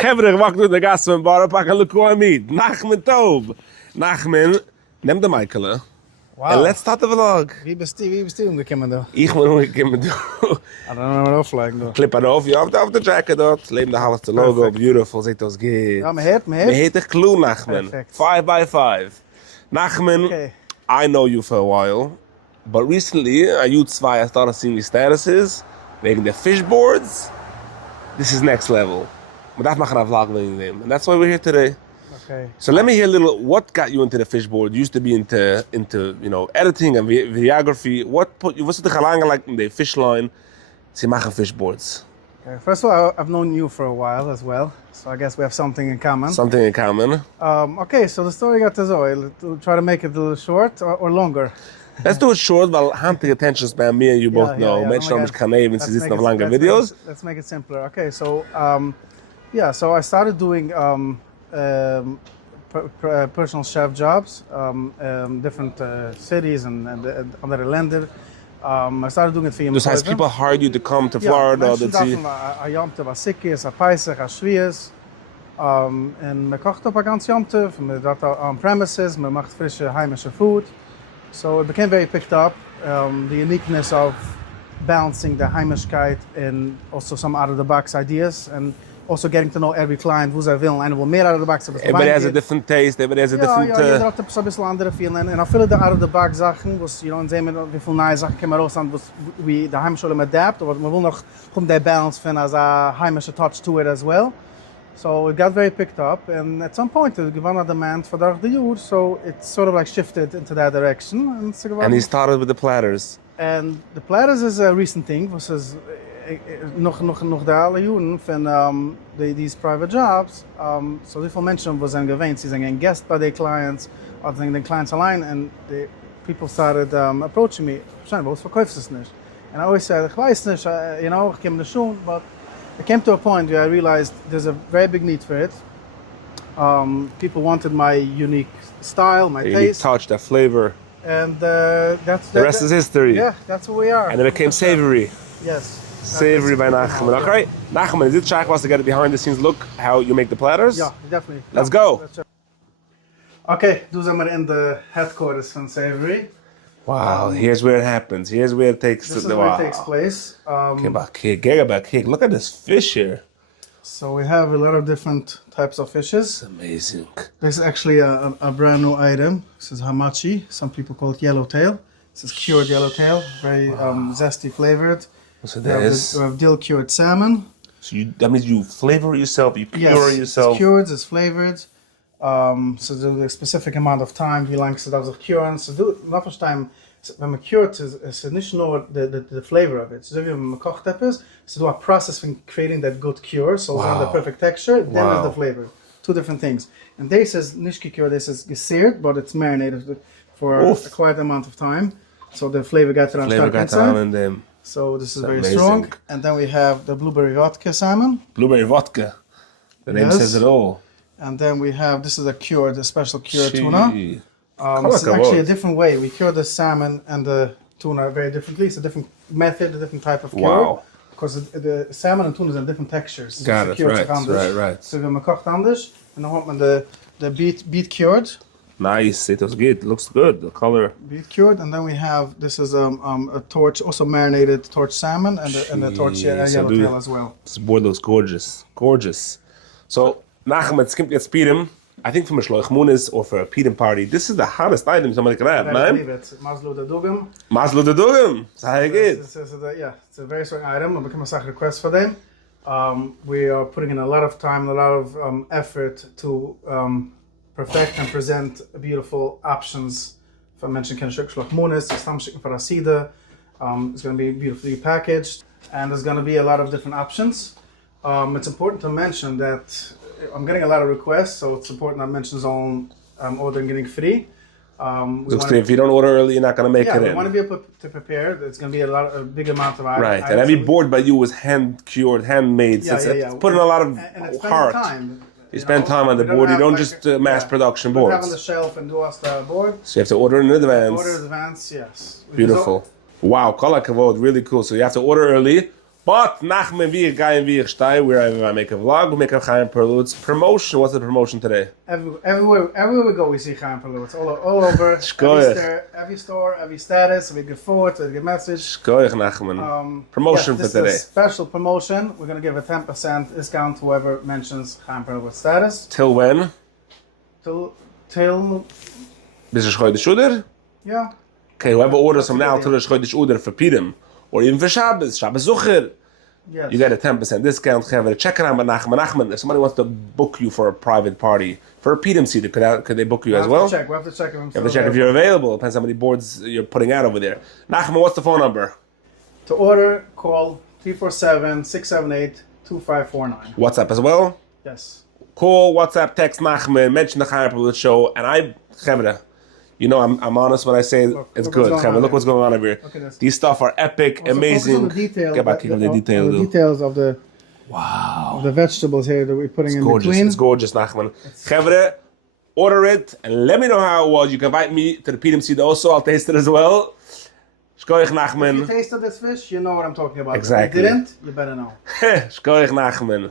Chevre, ich walk durch the gas von Bar, pack and look who I meet. Nachman Taub. Nachman, nimm the Michael. Wow. And let's start the vlog. Wie bist du umgekommen da? Ich bin umgekommen, du. I don't know auflegen da. Clip it off, you have the jacket dort. Leben der Haus, the logo, Perfect. beautiful, seht das geht. Ja, me Me heet dich Clue, Nachman. Perfect. 5 by 5. Nachman, Okay. I know you for a while, but recently, you zwei, I started seeing the statuses, wegen der fishboards. This is next level. Maar dat mag een vlog wegen dem. And that's why we're here today. Okay. So let me hear a little, what got you into the fishboard? You used to be into editing and videography. What put you, what's the like in the fish line? Sie machen fishboards. Okay. First of all, I've known you for a while as well, so I guess we have something in common. Something in common. Okay, so the story got this way. To try to make it a little short or longer. Let's do it short, weil hunting attention span, me and you both know. Menschen haben mich keine Even, sie sitzen auf lange Videos. Let's make it simpler. Okay, so so I started doing personal chef jobs, different cities and andere Länder. I started doing it for Das heißt, people hired you to come to Florida. Mensen dachten, a Jomte was sick is, a Pesach, a Schwiees. En me kocht op a ganz Jomte, me dat on premises, me macht frische heimische food. So it became very picked up, the uniqueness of balancing the Heimischkeit and also some out-of-the-box ideas, and also getting to know every client, wo sie will. Einer will mehr out-of-the-box. Everybody has a different taste, everybody has a different... Ja, jeder hat so ein bisschen andere Feeling. Und auch viele der out-of-the-box Sachen, was, sehen wir, wie viele neue Sachen kommen raus, wie der Heimisch soll adapt, aber man will noch der Balance finden, als a heimische touch to it as well. So it got very picked up, and at some point it gewann a demand for the year, so it sort of like shifted into that direction. And he started with the platters. And the platters is a recent thing, was is nog de alle jaren van these private jobs. So die veel mensen was gewend, ze zijn guest bij de clients, of de clients alleen, and the people started approaching me. Waarschijnlijk, wat verkauft ze niet? And I always said, ik weet niet, ik heb de schoen, but it came to a point where I realized there's a very big need for it. People wanted my unique style, my unique taste. Touch, that flavor. And that's the rest is history. Yeah, that's who we are. And it became Savoré. Yes. Savoré by Nachman. Okay, Nachman, is it check was to get a behind the scenes look how you make the platters? Yeah, definitely. Let's go. Okay, do zijn we in the headquarters van Savoré. Wow, here's where it happens. Here's where it takes. This is where it takes place. Kick. Look at this fish here. So we have a lot of different types of fishes. It's amazing. This is actually a brand new item. This is hamachi. Some people call it yellowtail. This is cured yellowtail, very zesty flavored. So we have dill cured salmon. So that means you flavor it yourself, you cure yes, yourself. It's cured, it's flavored. So there's a specific amount of time, wie lang ze dat zich curen. So not first time, when we cure it, is niet nur the flavor of it. So if you kocht hebben, so do a process of creating that good cure, so wow. The perfect texture, then there's the flavor. Two different things. And this is nicht cured, this is geseared, but it's marinated for a quite amount of time. So the flavor got around inside. So this is very amazing. Strong. And then we have the blueberry vodka salmon. Blueberry vodka. The name says it all. And then we have, this is a special cured tuna. This is actually a different way. We cure the salmon and the tuna very differently. It's a different method, a different type of cure. Wow. Because the salmon and tuna are different textures. Got it, right. So we have kocht anders. And then we have the beet cured. Nice, it was good. It looks good, the color. Beet cured, and then we have, this is a torch, also marinated torch salmon, and the torch yellowtail as well. This board looks gorgeous, gorgeous. So, Nachman, it's kommt jetzt Pirem. I think from a Shloich Munis or for a Pirem party, this is the hottest item somebody can have, man. I believe it. Maslo de Dugum. Maslo de Dugum. Say good. It's a very strong item. I became a request for them. We are putting in a lot of time, a lot of effort to perfect and present beautiful options for Menschen can Shloich Munis, Stamschicken for Asida. It's going to be beautifully packaged, and there's going to be a lot of different options. It's important to mention that I'm getting a lot of requests, so it's important that mentions on order and getting free. If you don't order early, you're not going to make it in. Yeah, we want to be able to prepare. It's going to be a big amount of items. Right, and every board by you was hand-cured, handmade. So it's putting a lot of heart. Time. You spend time on the board. You don't just mass production boards. Have on the shelf and do us the board. So you have to order in advance. Order in advance, yes. Beautiful. Wow, kol hakavod, really cool. So you have to order early. But Nachman, wie ich gehe, wie ich stehe, wherever I make a vlog, we make a Chaim Perlowitz promotion. What's the promotion today? Everywhere we go, we see Chaim Perlowitz. All over. Every store, every status, we give forward, we give message. Shkoyach Nachman. Promotion yes, for today. This is a special promotion. We're going to give a 10% discount to whoever mentions Chaim Perlowitz status. Till when? Till Bis Chodesh Uder? yeah. Okay, whoever orders from now till Chodesh Uder for Purim, or even for Shabbos Zucher, Yes. you get a 10% discount. Check it out with Nachman. If somebody wants to book you for a private party, for a Purim Seder, could they book you as well? We have to check if I'm You have to check if you're available. Depends how many boards you're putting out over there. Nachman, what's the phone number? To order, call 347-678-2549. WhatsApp as well? Yes. Call, WhatsApp, text Nachman, mention the Chaim Perlowitz show, and Chevra, you know I'm honest when I say it's good. Chevra, look what's going on over here. These stuff are epic, amazing. Get back to the detail. The details of the the vegetables here that we're putting in between. It's gorgeous, Nachman. Chevra, order it and let me know how it was. You can invite me to the Purim Seder also. I'll taste it as well. Shkoyach Nachman. If you tasted this fish, you know what I'm talking about. Exactly. If you didn't, you better know. Shkoyach Nachman.